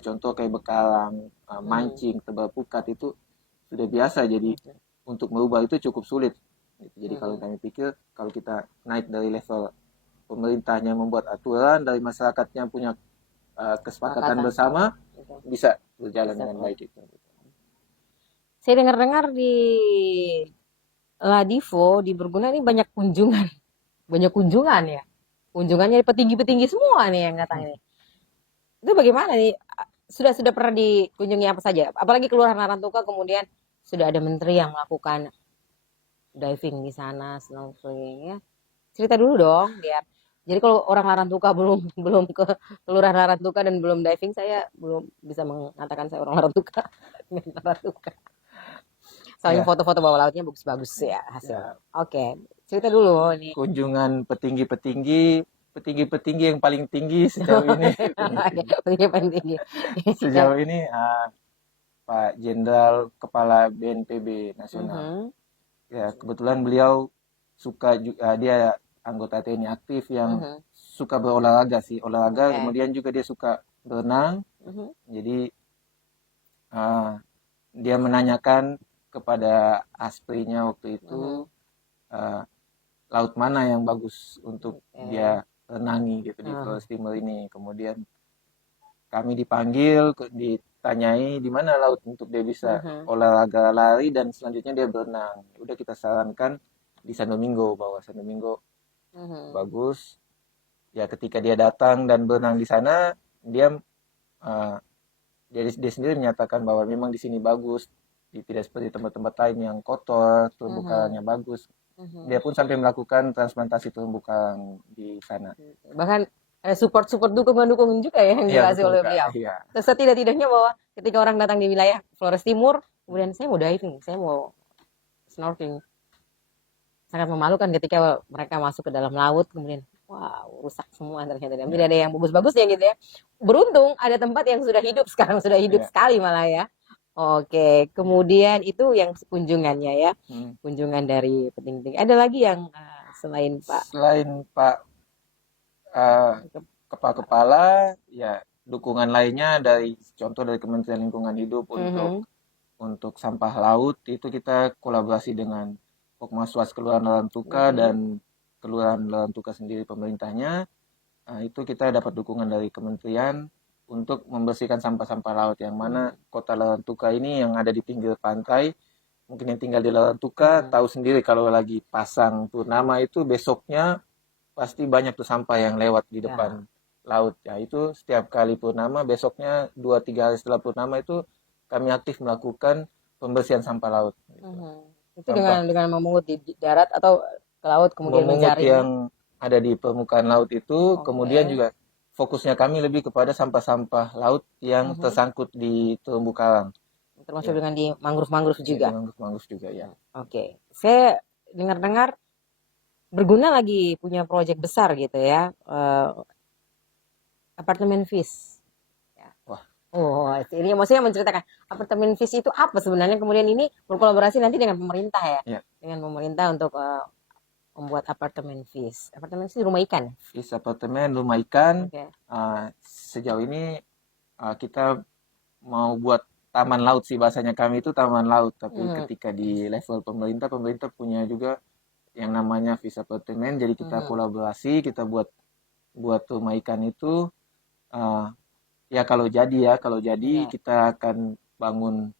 Contoh kayak bekalang, mancing, tebal pukat itu sudah biasa, jadi untuk merubah itu cukup sulit. Jadi kalau kami pikir kalau kita naik dari level pemerintahnya membuat aturan, dari masyarakatnya punya kesepakatan Kesepakatan. bersama Gitu. bisa berjalan Bisa, dengan oh. baik itu. Saya dengar-dengar di Ladivo di Berguna ini banyak kunjungan, banyak kunjungan ya. Kunjungannya petinggi-petinggi semua nih yang katanya. Itu bagaimana nih? Sudah pernah dikunjungi apa saja? Apalagi Kelurahan Larantuka kemudian sudah ada menteri yang melakukan diving di sana, snorkeling ya. Cerita dulu dong, biar. Jadi kalau orang Larantuka belum belum ke Kelurahan Larantuka dan belum diving, saya belum bisa mengatakan saya orang Larantuka. Larantuka. Soalnya Ya, foto-foto bawah lautnya bagus-bagus ya hasil. ya. Oke, cerita dulu nih. Kunjungan petinggi-petinggi yang paling tinggi sejauh ini Pentingnya. sejauh ini Pak Jenderal Kepala BNPB Nasional. Mhm, Ya, kebetulan beliau suka juga, dia anggota TNI aktif yang mhm, suka berolahraga sih, olahraga, oke, kemudian juga dia suka berenang. mhm, Jadi uh, dia menanyakan kepada asprinya waktu mhm, itu uh, laut mana yang bagus untuk oke, dia renangi gitu di oh, Flores Timur ini. Kemudian kami dipanggil, ditanyai di mana laut untuk dia bisa mhm, olahraga lari dan selanjutnya dia berenang. Udah kita sarankan di San Domingo, bahwa San Domingo mhm, bagus. Ya ketika dia datang dan berenang di sana, dia uh, dia sendiri menyatakan bahwa memang di sini bagus, tidak seperti tempat-tempat lain yang kotor, terumbu mhm, karangnya bagus. mhm. Dia pun sampai melakukan transplantasi terumbu karang di sana. Bahkan ada support-support dukung-dukung juga ya yang Iya dikasih betul oleh Kak, beliau. iya. Setidak-tidaknya bahwa ketika orang datang di wilayah Flores Timur, kemudian saya mau diving, saya mau snorkeling, sangat memalukan ketika mereka masuk ke dalam laut kemudian wow rusak semua ternyata dan tidak Ya, ada yang bagus-bagusnya gitu ya. Beruntung ada tempat yang sudah hidup sekarang sudah hidup ya. sekali malah ya. Oke, kemudian itu yang kunjungannya ya, Hmm. kunjungan dari penting-penting. Ada lagi yang selain Pak Selain Pak uh, kepala, ya dukungan lainnya dari contoh dari Kementerian Lingkungan Hidup Mhm, untuk sampah laut itu kita kolaborasi dengan Pokmaswas Kelurahan Larantuka mhm, dan Kelurahan Larantuka sendiri pemerintahnya. Itu kita dapat dukungan dari kementerian untuk membersihkan sampah-sampah laut yang mana mhm, kota Larantuka ini yang ada di pinggir pantai. Mungkin yang tinggal di Larantuka mhm, tahu sendiri kalau lagi pasang purnama itu besoknya pasti banyak tuh sampah yang lewat di ya, depan laut. Ya itu setiap kali purnama, besoknya 2-3 hari setelah purnama itu kami aktif melakukan pembersihan sampah laut. Gitu. mhm. Itu Sampah dengan memungut di darat atau ke laut kemudian memungut menjaring. yang ada di permukaan laut itu, kemudian Oke. juga fokusnya kami lebih kepada sampah-sampah laut yang Mhm. tersangkut di terumbu karang. Termasuk Ya, dengan di mangrove-mangrove ya di juga. mangrove-mangrove juga ya. Oke, saya dengar-dengar Berguna lagi punya proyek besar gitu ya, apartemen Fish. Ya. Wah, Oh, ini maksudnya menceritakan apartemen Fish itu apa sebenarnya, kemudian ini berkolaborasi nanti dengan pemerintah ya, ya, dengan pemerintah untuk membuat apartemen Fish. Apartemen Fish rumah ikan. Fish apartemen, rumah ikan. Oke. Sejauh ini kita mau buat taman laut sih, bahasanya kami itu taman laut, tapi Mhm, ketika di level pemerintah, pemerintah punya juga yang namanya Fish apartemen, jadi kita mhm. kolaborasi, kita buat buat rumah ikan itu. uh, Ya kalau jadi Ya. kita akan bangun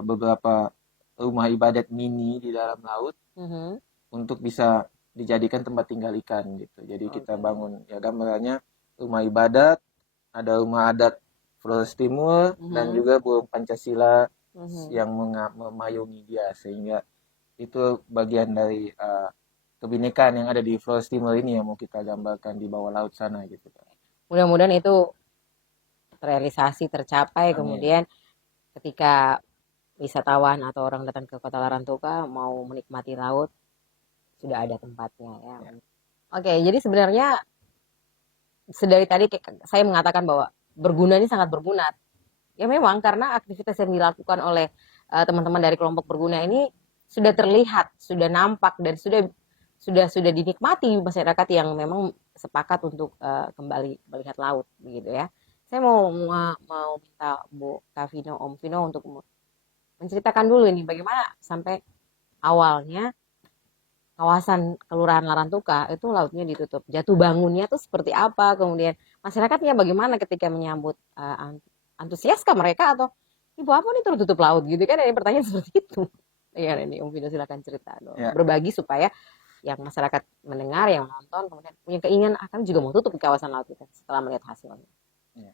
beberapa rumah ibadat mini di dalam laut Mhm. untuk bisa dijadikan tempat tinggal ikan gitu. Jadi kita Oke. bangun ya gambarannya rumah ibadat, ada rumah adat Flores Timur dan Mhm, juga burung Pancasila mhm. yang memayungi dia, sehingga itu bagian dari kebinekaan yang ada di Flores Timur ini yang mau kita gambarkan di bawah laut sana gitu. Mudah-mudahan itu terrealisasi, tercapai, Amin. kemudian ketika wisatawan atau orang datang ke Kota Larantuka mau menikmati laut sudah ada tempatnya ya. Ya. Oke, jadi sebenarnya sedari tadi saya mengatakan bahwa berguna ini sangat berguna. Ya memang karena aktivitas yang dilakukan oleh teman-teman dari kelompok berguna ini sudah terlihat, sudah nampak dan sudah dinikmati masyarakat yang memang sepakat untuk kembali melihat laut begitu ya. Saya mau minta Bu Kavino, Om Vino untuk menceritakan dulu ini bagaimana sampai awalnya kawasan Kelurahan Larantuka itu lautnya ditutup. Jatuh bangunnya tuh seperti apa? Kemudian masyarakatnya bagaimana ketika menyambut antusiaskah mereka atau ibu apa nih tertutup laut gitu kan? Ada pertanyaan seperti itu. Iya ini Om Vino silakan cerita dong. Ya. Berbagi supaya yang masyarakat mendengar, yang menonton kemudian punya keinginan akan juga mau tutup di kawasan laut itu setelah melihat hasilnya. Ya.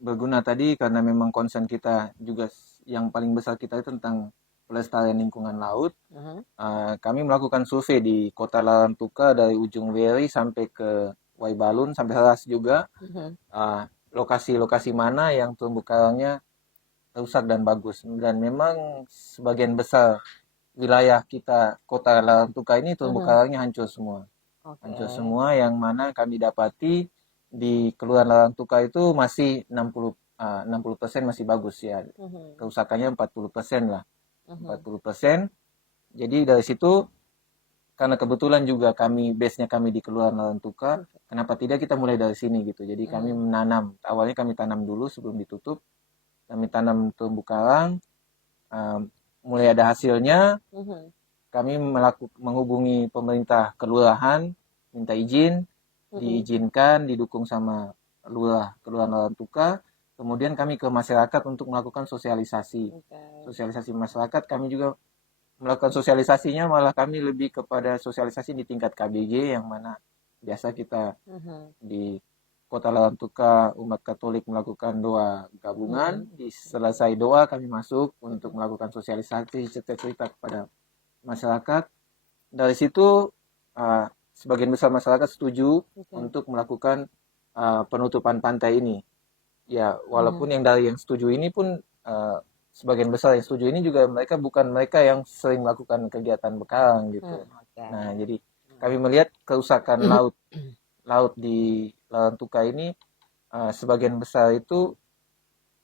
Berguna tadi karena memang concern kita juga yang paling besar kita itu tentang pelestarian lingkungan laut. Kami melakukan survei di Kota Larantuka dari ujung Weri sampai ke Waibalun sampai Saras juga. Lokasi-lokasi mana yang terumbu karangnya rusak dan bagus. Dan memang sebagian besar wilayah kita Kota Larantuka ini terumbu karangnya hancur semua. Hancur semua yang mana kami dapati di Kelurahan Larantuka itu masih 60% masih bagus ya. Kerusakannya 40% lah. 40%. Jadi dari situ karena kebetulan juga base-nya kami di Kelurahan Larantuka, kenapa tidak kita mulai dari sini gitu. Jadi kami menanam, awalnya kami tanam dulu sebelum ditutup. Kami tanam terumbu karang, mulai ada hasilnya, kami menghubungi pemerintah kelurahan, minta izin, diizinkan, didukung sama Kelurahan Larantuka. Kemudian kami ke masyarakat untuk melakukan sosialisasi. Sosialisasi masyarakat, kami juga melakukan sosialisasinya, malah kami lebih kepada sosialisasi di tingkat KBG, yang mana biasa kita di Kota Larantuka umat Katolik melakukan doa gabungan. Selesai doa kami masuk untuk melakukan sosialisasi, cerita-cerita kepada masyarakat. Dari situ sebagian besar masyarakat setuju untuk melakukan penutupan pantai ini. Ya, walaupun yang setuju ini pun sebagian besar yang setuju ini juga bukan mereka yang sering melakukan kegiatan bekarang gitu. Nah, jadi kami melihat kerusakan laut di Larantuka ini sebagian besar itu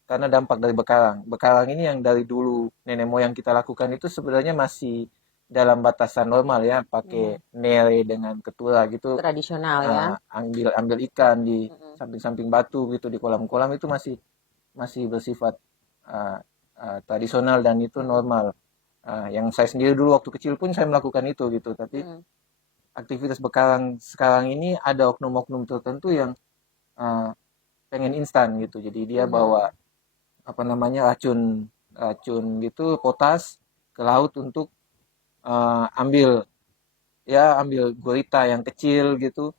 karena dampak dari bekarang. Bekarang ini yang dari dulu nenek moyang kita lakukan itu sebenarnya masih dalam batasan normal ya, pakai nere dengan ketura gitu. Tradisional ya. Ambil ikan di samping-samping batu gitu di kolam-kolam itu masih bersifat tradisional dan itu normal. Yang saya sendiri dulu waktu kecil pun saya melakukan itu gitu, tapi aktivitas bekarang sekarang ini ada oknum-oknum tertentu yang pengen instan gitu. Jadi dia bawa racun gitu, potas ke laut untuk ambil gurita yang kecil gitu.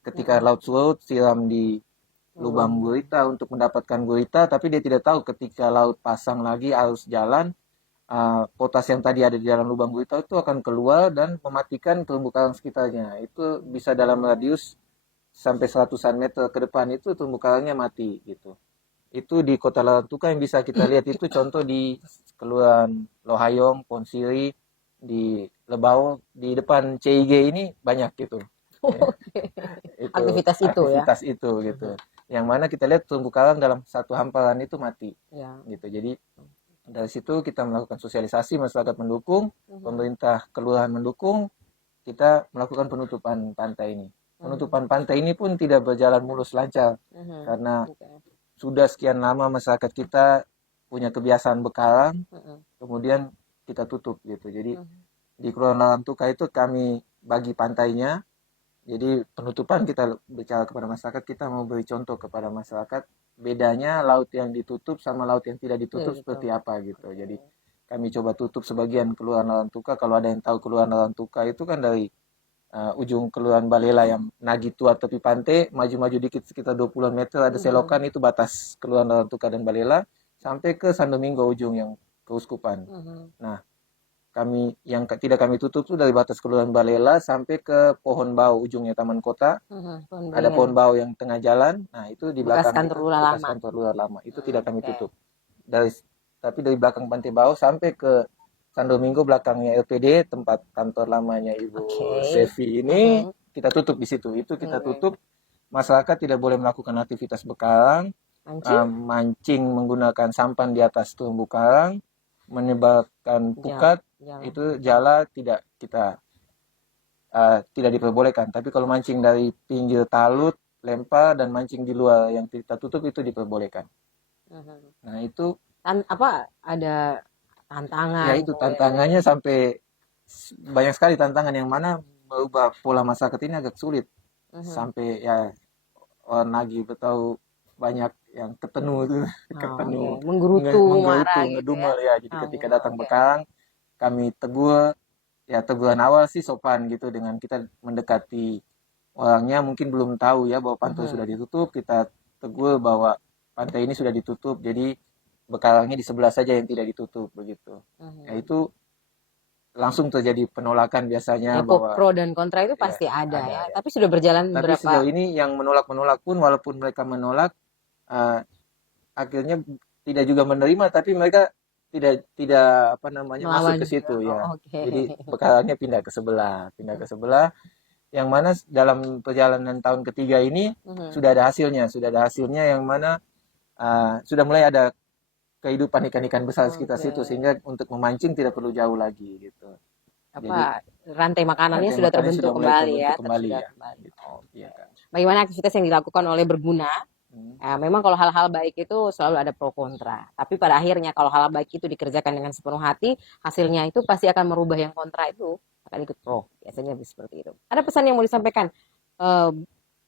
Ketika laut surut, siram di lubang gurita untuk mendapatkan gurita, tapi dia tidak tahu ketika laut pasang lagi arus jalan, potas yang tadi ada di dalam lubang gurita itu akan keluar dan mematikan terumbu karang sekitarnya. Itu bisa dalam radius sampai 100-an meter ke depan itu terumbu karangnya mati gitu. Itu di Kota Larantuka yang bisa kita lihat itu contoh di Kelurahan Lohayong, Ponsiri, di Lebau, di depan CIG ini banyak gitu. Aktivitas itu gitu. Yang mana kita lihat terumbu karang dalam satu hamparan itu mati. Gitu. Jadi dari situ kita melakukan sosialisasi, masyarakat mendukung, pemerintah kelurahan mendukung, kita melakukan penutupan pantai ini. Penutupan pantai ini pun tidak berjalan mulus lancar karena sudah sekian lama masyarakat kita punya kebiasaan bekarang, kemudian kita tutup gitu. Jadi di Kelurahan Larantuka itu kami bagi pantainya. Jadi penutupan kita bicara kepada masyarakat, kita mau beri contoh kepada masyarakat bedanya laut yang ditutup sama laut yang tidak ditutup seperti apa gitu. Jadi kami coba tutup sebagian Kelurahan Larantuka. Kalau ada yang tahu Kelurahan Larantuka itu kan dari ujung Kelurahan Balela yang Nagitua tepi pantai, maju-maju dikit sekitar 20 meter ada selokan, itu batas Kelurahan Larantuka dan Balela, sampai ke Sandomingo ujung yang keuskupan. Nah, yang tidak kami tutup tuh dari batas Kelurahan Balela sampai ke Pohon Bau ujungnya Taman Kota. Ada Pohon Bau yang tengah jalan. Nah, itu di belakang kantor Lurah Lama. Itu tidak kami tutup. Tapi dari belakang Pantai Bau sampai ke Sandomingo belakangnya LPD, tempat kantor lamanya Ibu Sevi ini, kita tutup di situ. Itu kita tutup. Masyarakat tidak boleh melakukan aktivitas bekarang, mancing menggunakan sampan di atas terumbu karang, menyebarkan pukat, itu jala tidak diperbolehkan. Tapi kalau mancing dari pinggir talut, lempar, dan mancing di luar yang kita tutup itu diperbolehkan. Nah itu ada tantangan. Ya itu tantangannya sampai banyak sekali tantangan yang mana merubah pola masyarakat ini agak sulit. Sampai ya orang lagi tahu banyak yang ketenu itu ketenu menggerutu, marah gitu ngedumel ya. Jadi ketika datang oke. Bekalang kami tegur, ya teguran awal sih sopan gitu, dengan kita mendekati orangnya mungkin belum tahu ya bahwa pantai sudah ditutup, kita tegur bahwa pantai ini sudah ditutup, jadi Bekalangnya di sebelah saja yang tidak ditutup begitu. Ya itu langsung terjadi penolakan biasanya, Ya, bahwa pro dan kontra itu ya pasti ada ada ya. ya. Tapi sudah berjalan Tapi berapa? sejauh ini yang menolak pun, walaupun mereka menolak, akhirnya tidak juga menerima, tapi mereka tidak apa namanya Melawan masuk ke juga. situ ya. Oke. Jadi Bekalangnya pindah ke sebelah, yang mana dalam perjalanan tahun ketiga ini sudah ada hasilnya, yang mana sudah mulai ada kehidupan ikan-ikan besar sekitar situ, sehingga untuk memancing tidak perlu jauh lagi gitu. Jadi Rantai makanannya rantai sudah makanannya terbentuk sudah mulai kembali ya, terbentuk kembali sudah ya. kembali. Gitu. Iya, Kak. Bagaimana aktivitas yang dilakukan oleh Berguna? Memang kalau hal-hal baik itu selalu ada pro kontra. Tapi pada akhirnya kalau hal baik itu dikerjakan dengan sepenuh hati, hasilnya itu pasti akan merubah yang kontra itu akan ikut pro. Biasanya seperti itu. Ada pesan yang mau disampaikan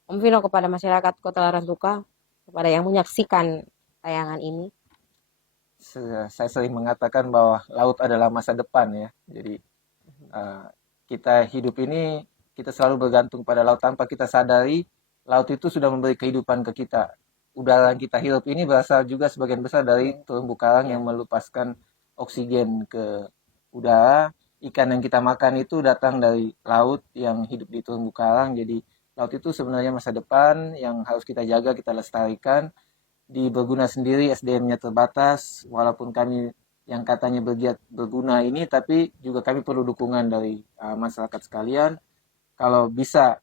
Om Vino kepada masyarakat Kota Larantuka, kepada yang menyaksikan tayangan ini? Saya sering mengatakan bahwa laut adalah masa depan ya. Jadi kita hidup ini, kita selalu bergantung pada laut tanpa kita sadari. Laut itu sudah memberi kehidupan ke kita. Udara yang kita hirup ini berasal juga sebagian besar dari terumbu karang yang melepaskan oksigen ke udara. Ikan yang kita makan itu datang dari laut yang hidup di terumbu karang. Jadi laut itu sebenarnya masa depan yang harus kita jaga, kita lestarikan. Di Berguna sendiri SDM-nya terbatas, walaupun kami yang katanya bergiat berguna ini, tapi juga kami perlu dukungan dari masyarakat sekalian. Kalau bisa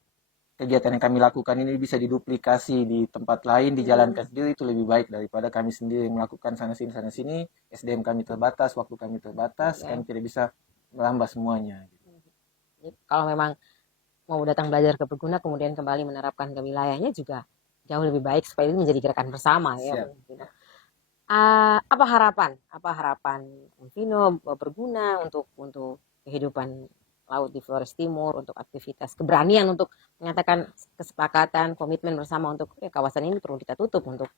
kegiatan yang kami lakukan ini bisa diduplikasi di tempat lain, dijalankan sendiri, itu lebih baik daripada kami sendiri yang melakukan sana sini. SDM kami terbatas, waktu kami terbatas, kami tidak bisa merambah semuanya. Kalau memang mau datang belajar ke Berguna kemudian kembali menerapkan ke wilayahnya juga jauh lebih baik supaya ini menjadi gerakan bersama ya. Apa harapan Vino Berguna untuk kehidupan laut di Flores Timur, untuk aktivitas keberanian untuk menyatakan kesepakatan komitmen bersama untuk kawasan ini perlu kita tutup untuk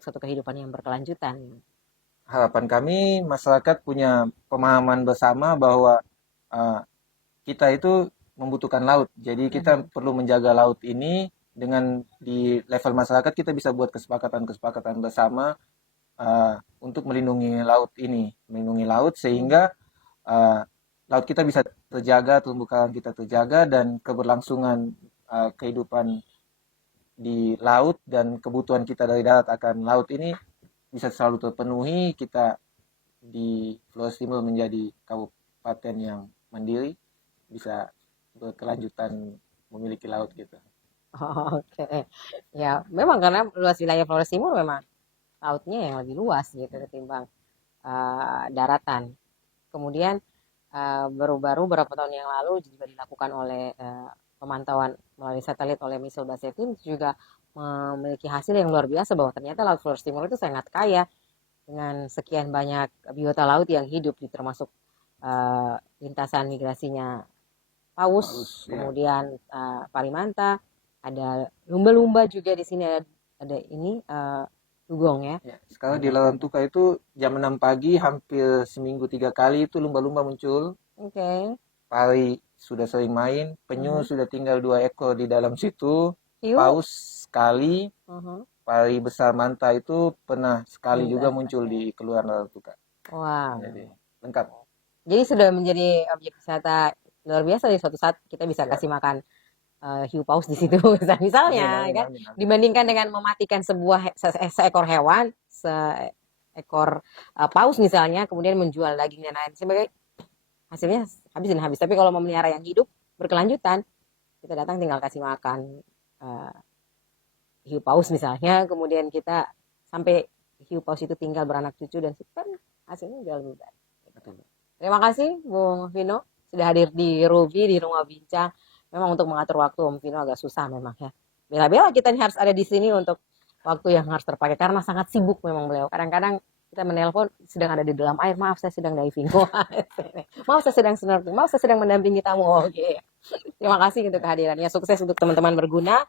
satu kehidupan yang berkelanjutan. Harapan kami masyarakat punya pemahaman bersama bahwa kita itu membutuhkan laut, jadi kita perlu menjaga laut ini. Dengan di level masyarakat kita bisa buat kesepakatan bersama untuk melindungi laut sehingga laut kita bisa terjaga, terumbu karang kita terjaga, dan keberlangsungan kehidupan di laut dan kebutuhan kita dari darat akan laut ini bisa selalu terpenuhi. Kita di Flores Timur menjadi kabupaten yang mandiri, bisa berkelanjutan memiliki laut gitu. Oke. Ya, memang karena luas wilayah Flores Timur memang lautnya yang lebih luas gitu ketimbang daratan. Kemudian baru-baru beberapa tahun yang lalu juga dilakukan oleh pemantauan melalui satelit oleh Michel Basetin juga memiliki hasil yang luar biasa bahwa ternyata Laut Flores Timur itu sangat kaya dengan sekian banyak biota laut yang hidup, termasuk lintasan migrasinya paus, kemudian parimanta, ada lumba-lumba juga di sini, ada ini dugong ya. Sekarang di Larantuka itu jam 6 pagi hampir seminggu 3 kali itu lumba-lumba muncul. Pari sudah sering main, penyu sudah tinggal 2 ekor di dalam situ, paus sekali, pari besar manta itu pernah sekali juga muncul di keluaran Larantuka. Wow. Jadi lengkap. Jadi sudah menjadi objek wisata luar biasa. Di suatu saat kita bisa kasih makan hiu paus di situ misalnya, kan? Dibandingkan dengan mematikan seekor hewan, seekor paus misalnya, kemudian menjual daging dan lain sebagainya, hasilnya habis. Tapi kalau memelihara yang hidup berkelanjutan, kita datang tinggal kasih makan hiu paus misalnya, kemudian kita sampai hiu paus itu tinggal beranak cucu, dan kan hasilnya jauh lebih baik. Terima kasih Bung Vino sudah hadir di Ruby, di Rumah Bincang. Memang untuk mengatur waktu Om Vino agak susah memang ya. Bela-bela kita harus ada di sini untuk waktu yang harus terpakai karena sangat sibuk memang beliau. Kadang-kadang kita menelpon sedang ada di dalam air, maaf saya sedang diving. Maaf saya sedang snorkeling, maaf saya sedang mendampingi tamu. Oke. Terima kasih untuk kehadirannya. Sukses untuk teman-teman berguna.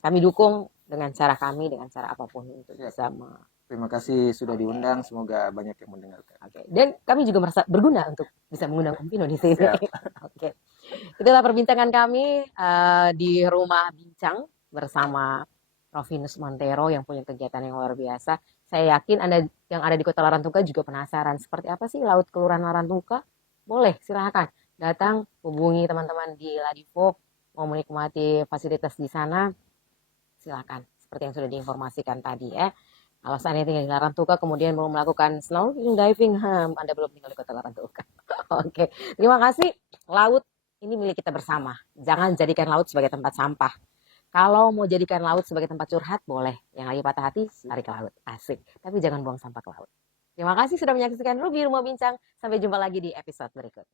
Kami dukung dengan cara kami, dengan cara apapun untuk bisa. Terima kasih sudah diundang. Semoga banyak yang mendengarkan. Oke. Dan kami juga merasa berguna untuk bisa mengundang Om Pino di sini. Oke. Itulah perbincangan kami di Rumah Bincang bersama Rovinus Montero yang punya kegiatan yang luar biasa. Saya yakin Anda yang ada di Kota Larantuka juga penasaran seperti apa sih Laut Kelurahan Larantuka? Boleh, silahkan datang hubungi teman-teman di Ladivo, mau menikmati fasilitas di sana, silakan. Seperti yang sudah diinformasikan tadi ya. Kalau Anda tinggal di Larantuka kemudian mau melakukan snorkeling, diving, Anda belum tinggal di Kota Larantuka. Oke, terima kasih. Laut ini milik kita bersama. Jangan jadikan laut sebagai tempat sampah. Kalau mau jadikan laut sebagai tempat curhat, boleh. Yang lagi patah hati, lari ke laut. Asik. Tapi jangan buang sampah ke laut. Terima kasih sudah menyaksikan Ruby Rumah Bincang. Sampai jumpa lagi di episode berikutnya.